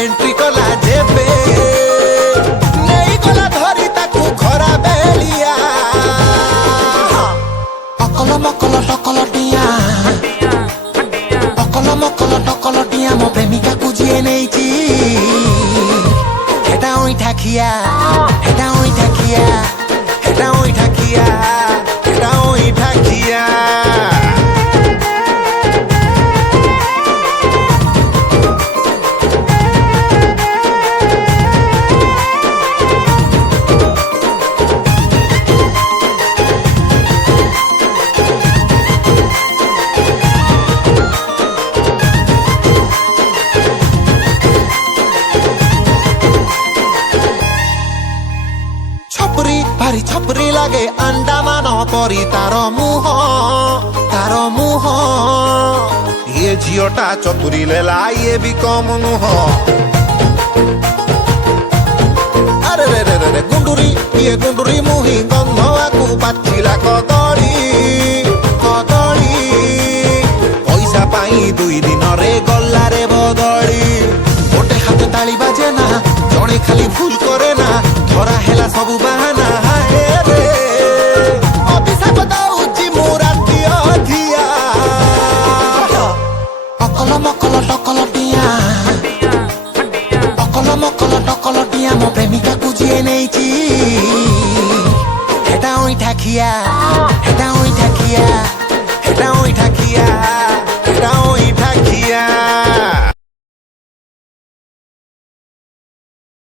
entry कला जेबे नहीं गला धरी ताकू खरा बेलिया अकल मकल टकल टिया अकल मकल टकल टिया मो प्रेमिका को जिए नहीं हेटा ओई ठाकिया हेटा ओई ठाकिया हेटा ओई ठाकिया हेटा ओई ठाकिया छपरी भारी छपरी लागे अंडा मान परी तार मुह ये झीटा चतुरी लेला ये भी कम नुह अरे रे रे रे गुंडुरी ये गुंडुरी मुही गंधवाकू पाचिला कदली कदली पैसा पाई 2 दिन रे गल्ला रे बदली गोटे हाथ ताली बाजे ना जणे खाली भूल करे ना धरा हेला सबु बहाना हाय रे अभिशाप दउची मुराती अधिया अकल मकल टकल टिया अकल मकल टकल टिया मो प्रेमिका को जिए नहीं हेटा ओई ठाकिया हेटा ओई ठाकिया